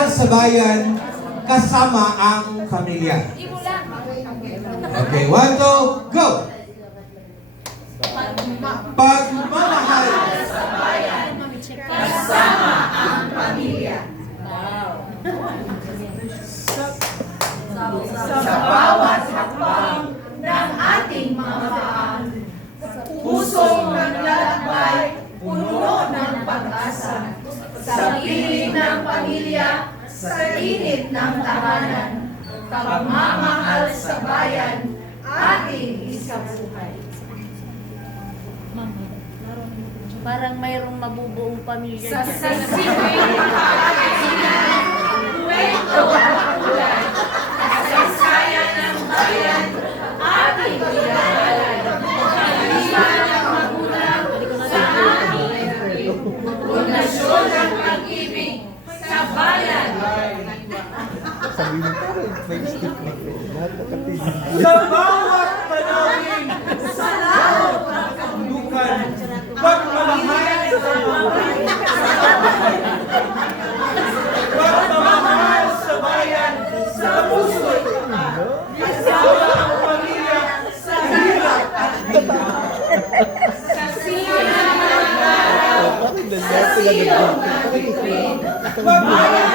Pagmamahal sa bayan kasama ang pamilya. Okay, 1, 2, go! Pagmamahal Sa bayan, kasama ang pamilya. Sa bawat hakbang ng ating mga paa, pusong naglalakbay, puno ng pag-asa. Sa piling ng pamilya, sa init ng tahanan, pagmamahal sa bayan, ating isabuhay. Parang mayroong mabubuong pamilya Sa dyan. sinuwing pagkakasinan, kwento at kulay, kasaysayan ng bayan, ating pinagalan. Kaliwan ng magulang sa ating pundasyon ng pag-ibig sa bayan. sa bawat panawin Sa laot ng dukan. Pagmamahal sa bayan. Pagmamahal sa bayan sa puso. Kasama ang pamilya sa hirap at ganda. sa silong ng araw, sa silong ng bituin, Pagmamahal